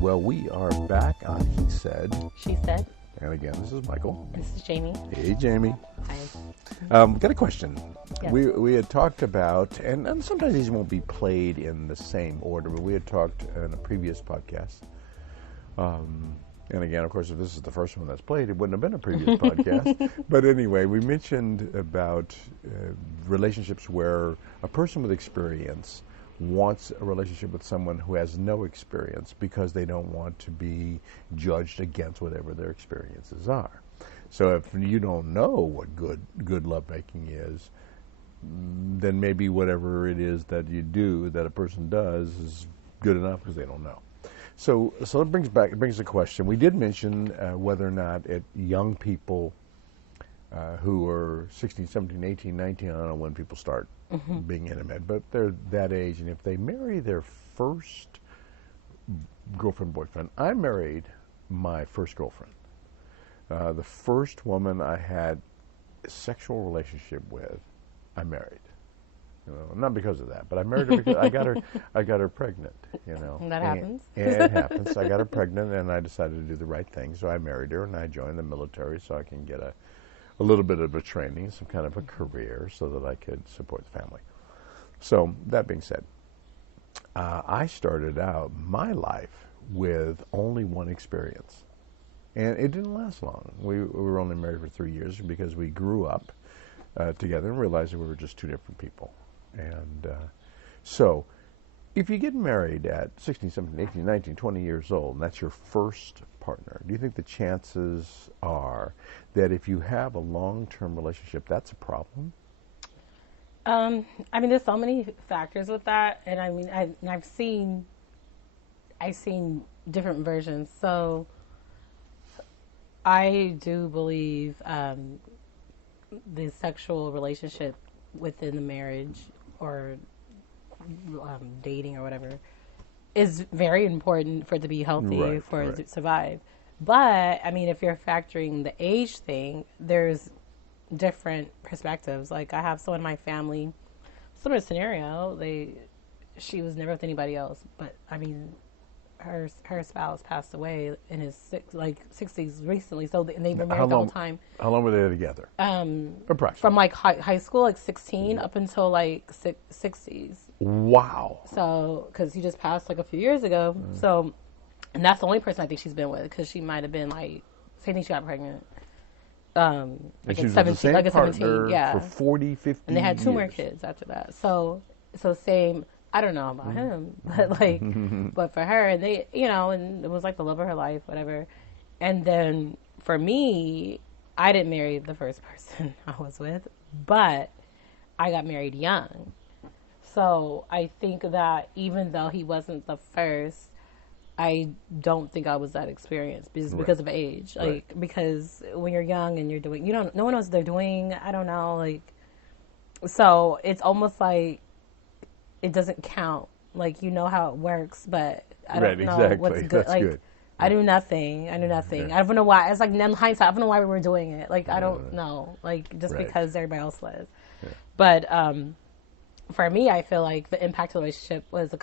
well, we are back on He Said. She said. And again, this is Michael. This is Jamie. Hey, Jamie. Hi. Got a question. Yes. We had talked about, and sometimes these won't be played in the same order, but we had talked in a previous podcast. And again, of course, if this is the first one that's played, it wouldn't have been a previous podcast. But anyway, we mentioned about relationships where a person with experience wants a relationship with someone who has no experience because they don't want to be judged against whatever their experiences are. So if you don't know what good lovemaking is, then maybe whatever it is that you do, that a person does, is good enough because they don't know. So it brings the question. We did mention whether or not young people who are 16, 17, 18, 19, I don't know when people start being intimate, but they're that age, and if they marry their first girlfriend, boyfriend. I married my first girlfriend. The first woman I had a sexual relationship with, I married. Not because of that, but I married her because I got her pregnant, That happens. And it happens. I got her pregnant, and I decided to do the right thing, so I married her, and I joined the military so I can get a little bit of a training, some kind of a career, so that I could support the family. So that being said, I started out my life with only one experience, and it didn't last long. We were only married for 3 years because we grew up together and realized that we were just two different people. And so if you get married at 16, 17, 18, 19, 20 years old, and that's your first partner, do you think the chances are that if you have a long-term relationship, that's a problem? There's so many factors with that, and I've seen different versions. So I do believe the sexual relationship within the marriage or dating or whatever is very important for it to be healthy, for it to survive. But if you're factoring the age thing, there's different perspectives. Like, I have someone in my family, similar scenario. She was never with anybody else, but her spouse passed away in his 60s recently. So they've been married the whole time. How long were they together? Approximately. From high school, 16, up until 60s. Wow. So, because he just passed a few years ago. So, and that's the only person I think she's been with, because she might have been same thing, she got pregnant. And she was 17, the same partner for 40, 50 years. And they had 2 more kids after that. So same. I don't know about him, but but for her, and and it was the love of her life, whatever. And then for me, I didn't marry the first person I was with, but I got married young. So I think that even though he wasn't the first, I don't think I was that experienced because of age. Because when you're young and you're doing, no one knows what they're doing. I don't know, so it's almost like it doesn't count. You know how it works, but I don't know what's good. That's good. I knew nothing. I don't know why. It's in hindsight, I don't know why we were doing it. I don't know. Just because everybody else was. Yeah. But for me, I feel like the impact of the relationship was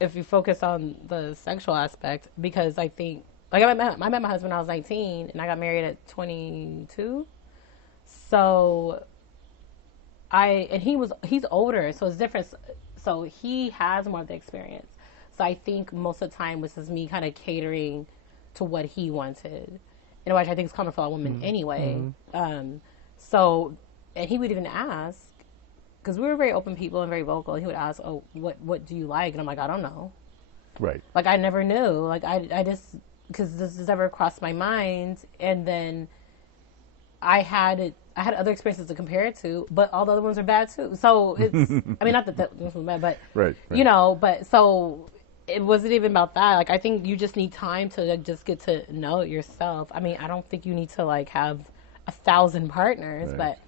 if you focus on the sexual aspect, because I think, I met my husband when I was 19, and I got married at 22. So he's older, so it's different. So he has more of the experience. So I think most of the time this is me kind of catering to what he wanted, and which I think is common for all women anyway. So, and he would even ask, because we were very open people and very vocal. He would ask, "Oh, what do you like?" And I'm like, "I don't know." Right. I never knew. I just, because this has never crossed my mind. And then I had other experiences to compare it to, but all the other ones are bad too. So it's, not that this was bad, but right. But so it wasn't even about that. I think you just need time to just get to know yourself. I don't think you need to have 1,000 partners, but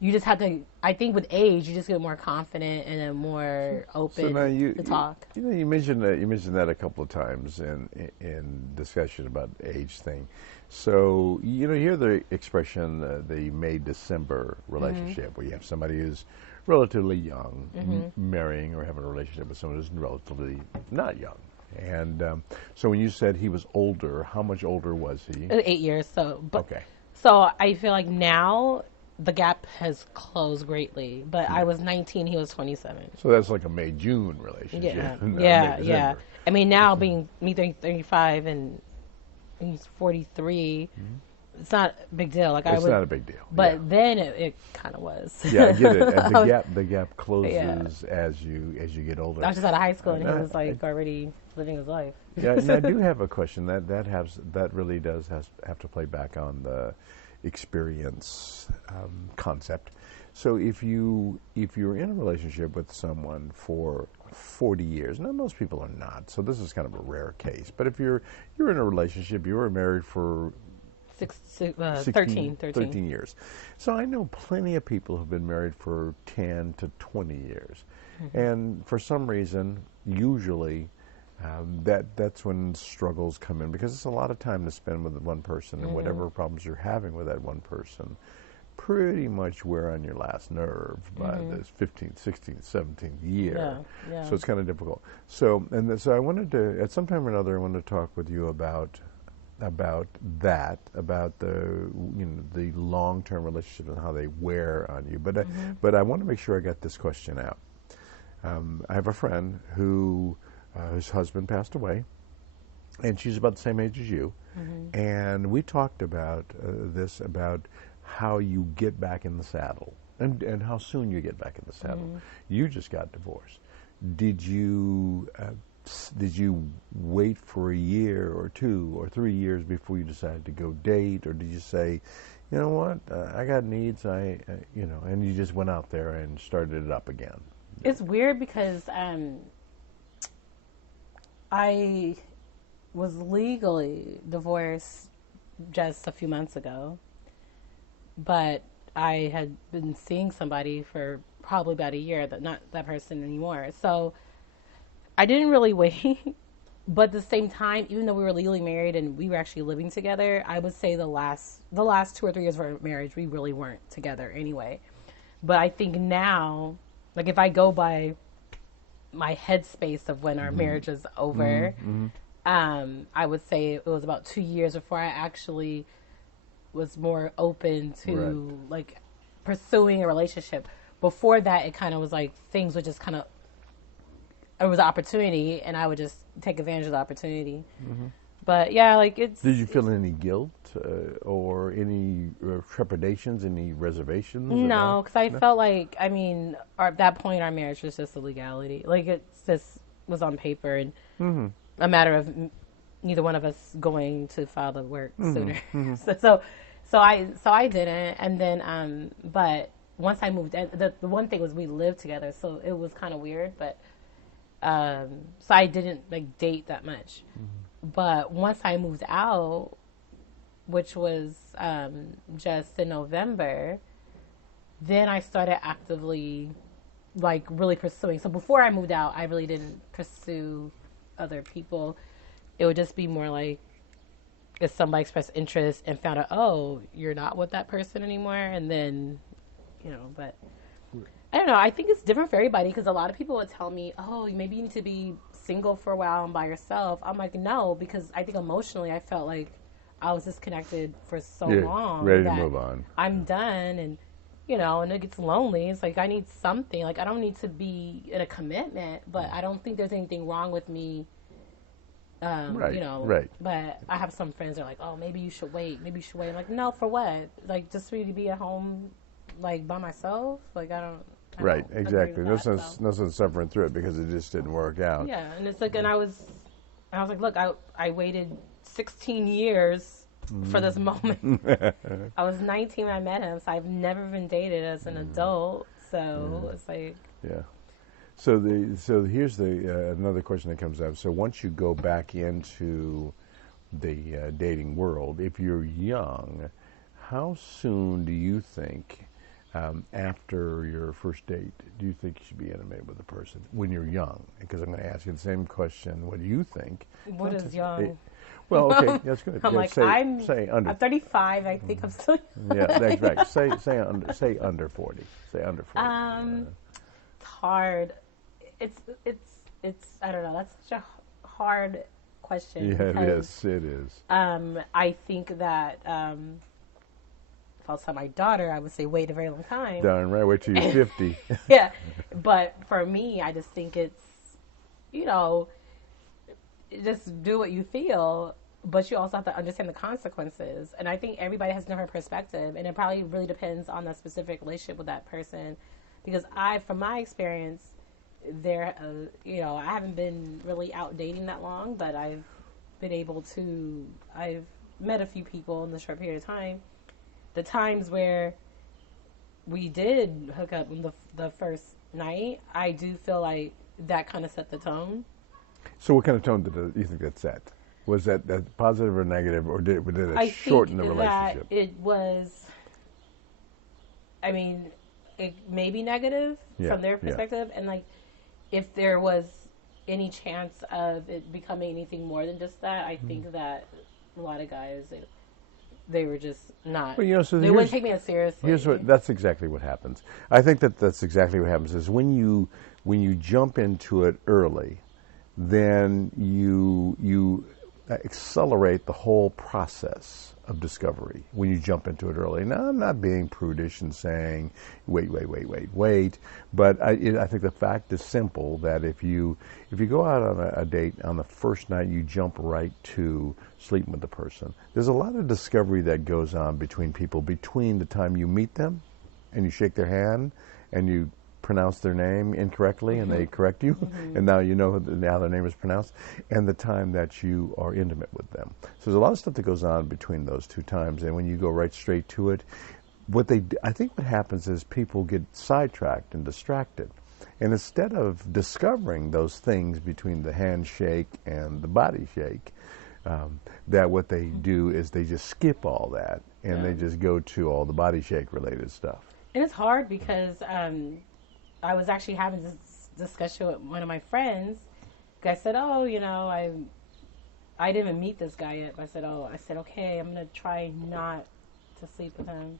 you just have to. I think with age, you just get more confident and then more open to talk. You mentioned that a couple of times in discussion about age thing. So you hear the expression the May-December relationship, where you have somebody who's relatively young marrying or having a relationship with someone who's relatively not young. And so when you said he was older, how much older was he? 8 years. Okay. So I feel like now the gap has closed greatly. But I was 19, he was 27. So that's like a May-June relationship. Yeah, not yeah, May-December. yeah. I mean, now being me 35 and he's 43, it's not a big deal. Like It's not a big deal. But then it kind of was. Yeah, I get it. And the gap closes as you get older. I was just out of high school and he was like already living his life. Yeah, and I do have a question that really does have to play back on the experience concept. So if you're in a relationship with someone for 40 years, now most people are not, so this is kind of a rare case. But if you're in a relationship, you were married for 13 years. So I know plenty of people who've been married for 10 to 20 years. And for some reason, usually, that's when struggles come in, because it's a lot of time to spend with one person, and whatever problems you're having with that one person pretty much wear on your last nerve by the 15th, 16th, 17th year. Yeah. So it's kind of difficult. So I wanted to, at some time or another, I wanted to talk with you about that, about the long-term relationship and how they wear on you. But I want to make sure I got this question out. I have a friend whose husband passed away, and she's about the same age as you. And we talked about about how you get back in the saddle and how soon you get back in the saddle. You just got divorced. Did you wait for a year or 2 or 3 years before you decided to go date, or did you say, you know what, I got needs, and you just went out there and started it up again? It's weird because I was legally divorced just a few months ago, but I had been seeing somebody for probably about a year, not that person anymore. So I didn't really wait, but at the same time, even though we were legally married and we were actually living together, I would say the last 2 or 3 years of our marriage, we really weren't together anyway. But I think now, like if I go by my headspace of when our marriage is over, I would say it was about 2 years before I actually was more open to like pursuing a relationship. Before that, it kind of was like things would just kind of, it was an opportunity and I would just take advantage of the opportunity. But yeah, like it's... Did you feel any guilt or any trepidations, any reservations? No, because I felt like, I mean, at that point our marriage was just a legality. Like it just was on paper and a matter of neither one of us going to file the work sooner. So I didn't. And then, but once I moved in, the one thing was we lived together, so it was kind of weird, but so I didn't like date that much. But once I moved out, which was just in November, then I started actively like really pursuing. So before I moved out, I really didn't pursue other people. It would just be more like if somebody expressed interest and found out, oh, you're not with that person anymore, and then, but I don't know. I think it's different for everybody because a lot of people would tell me, oh, maybe you need to be single for a while and by yourself. I'm like, no, because I think emotionally I felt like I was disconnected for so long. Ready to move on. I'm done, and and it gets lonely. It's like I need something. Like I don't need to be in a commitment, but I don't think there's anything wrong with me. Right. But I have some friends that are like, oh, maybe you should wait. Maybe you should wait. I'm like, no, for what? Like just for me to be at home, like by myself. Like I don't. Right, exactly. No sense suffering through it because it just didn't work out. Yeah, and it's like, and I was like, look, I waited 16 years for this moment. I was 19 when I met him, so I've never been dated as an adult. So it's like, yeah. So here's another question that comes up. So once you go back into the dating world, if you're young, how soon do you think? After your first date, do you think you should be intimate with a person when you're young? Because I'm going to ask you the same question. What do you think? What is young? Well, okay, that's good. I'm like, say under. I'm 35. I think I'm still. Yeah, that's right. Say under 40. Say under 40. It's hard. It's. I don't know. That's such a hard question. Yeah, Because, it is. I think that if I was telling my daughter, I would say wait a very long time. Darn right, wait till you're 50. Yeah, but for me, I just think it's, you know, just do what you feel, but you also have to understand the consequences. And I think everybody has different perspective, and it probably really depends on the specific relationship with that person. Because from my experience, you know, I haven't been really out dating that long, but I've met a few people in the short period of time. The times where we did hook up on the first night, I do feel like that kind of set the tone. So what kind of tone did you think that set? Was that positive or negative, or did it shorten the relationship? That it was, I mean, it may be negative from their perspective. And like, if there was any chance of it becoming anything more than just that, I think that a lot of guys, they were just not. Well, you know, so they wouldn't take me as seriously. That's exactly what happens. I think that's exactly what happens is when you jump into it early, then you accelerate the whole process of discovery when you jump into it early. Now, I'm not being prudish and saying, wait, but I think the fact is simple that if you go out on a date on the first night, you jump right to sleeping with the person. There's a lot of discovery that goes on between people between the time you meet them and you shake their hand and you pronounce their name incorrectly and they correct you and now you know how their name is pronounced, and the time that you are intimate with them. So there's a lot of stuff that goes on between those two times, and when you go right straight to it, I think what happens is people get sidetracked and distracted, and instead of discovering those things between the handshake and the body shake, that what they do is they just skip all that and they just go to all the body shake related stuff. And it's hard because I was actually having this discussion with one of my friends. I said, oh, you know, I didn't even meet this guy yet. But I said, okay, I'm going to try not to sleep with him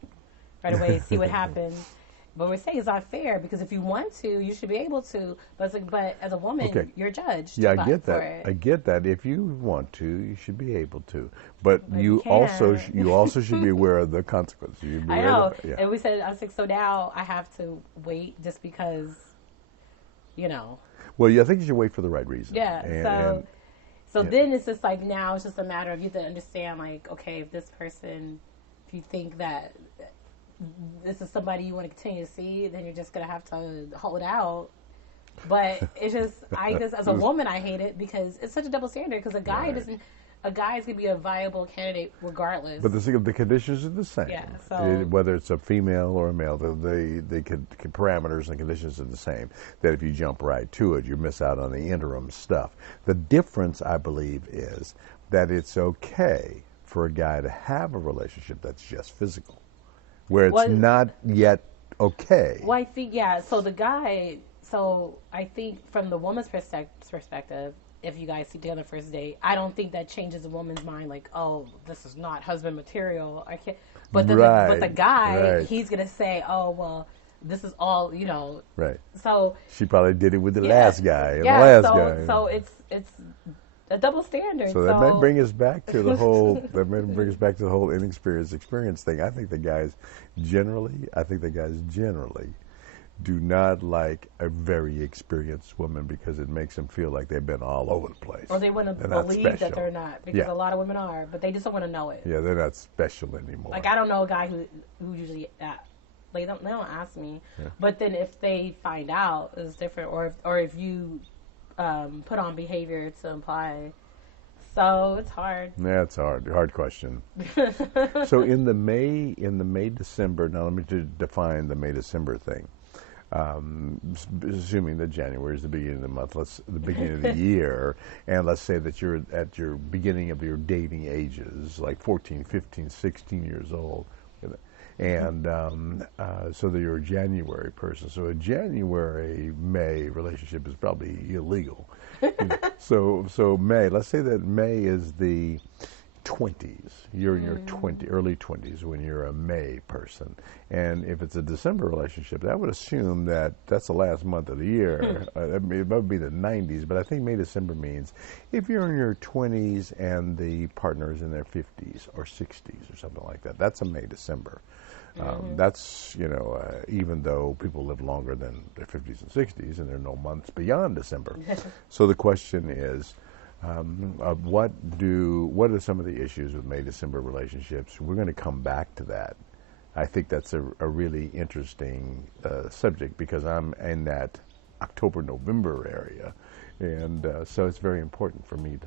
right away, see what happens. But we're saying it's not fair because if you want to, you should be able to. But it's like, but as a woman, you're judged. Yeah, I get that. I get that. If you want to, you should be able to. But you also should be aware of the consequences. I know. And we said, I was like, so now I have to wait just because, you know. Well, yeah, I think you should wait for the right reason. Yeah. So then it's just like now it's just a matter of you to understand, like, okay, if this person, if you think that this is somebody you want to continue to see, then you're just going to have to hold out. But it's just, as a woman, I hate it because it's such a double standard because a guy is going to be a viable candidate regardless. But the conditions are the same. Yeah, so whether it's a female or a male, the parameters and conditions are the same. That if you jump right to it, you miss out on the interim stuff. The difference, I believe, is that it's okay for a guy to have a relationship that's just physical, where it's not yet okay. Well, I think, so I think from the woman's perspective, if you guys see together on the first date, I don't think that changes a woman's mind, like, oh, this is not husband material. I can't. But the guy, he's going to say, oh, well, this is all, you know. Right. So she probably did it with the last guy and the last guy. So it's a double standard. So that might bring us back to the whole inexperienced experience thing. I think the guys generally do not like a very experienced woman because it makes them feel like they've been all over the place. Or they wouldn't believe that they're not, because a lot of women are, but they just don't want to know it. Yeah, they're not special anymore. Like, I don't know a guy who usually they don't ask me, but then if they find out, it's different. Or if you put on behavior to imply. So it's hard. Yeah, it's hard question. So in the May December. Now let me define the May December thing. Assuming that January is the beginning of the month, the beginning of the year, and let's say that you're at your beginning of your dating ages, like 14, 15, 16 years old, and so that you're a January person. So a January-May relationship is probably illegal. So May, let's say that May is the 20s. You're in your early 20s when you're a May person. And if it's a December relationship, that would assume that that's the last month of the year. That would be the 90s, but I think May, December means if you're in your 20s and the partner is in their 50s or 60s or something like that, that's a May, December. That's, even though people live longer than their 50s and 60s and there are no months beyond December. So the question is, what are some of the issues with May-December relationships? We're going to come back to that. I think that's a really interesting subject because I'm in that October-November area. And so it's very important for me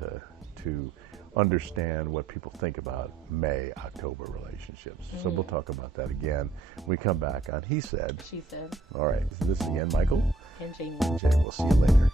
to understand what people think about May-October relationships. So we'll talk about that again when we come back on He Said. She Said. All right. So this is again Michael. And Jamie. We'll see you later.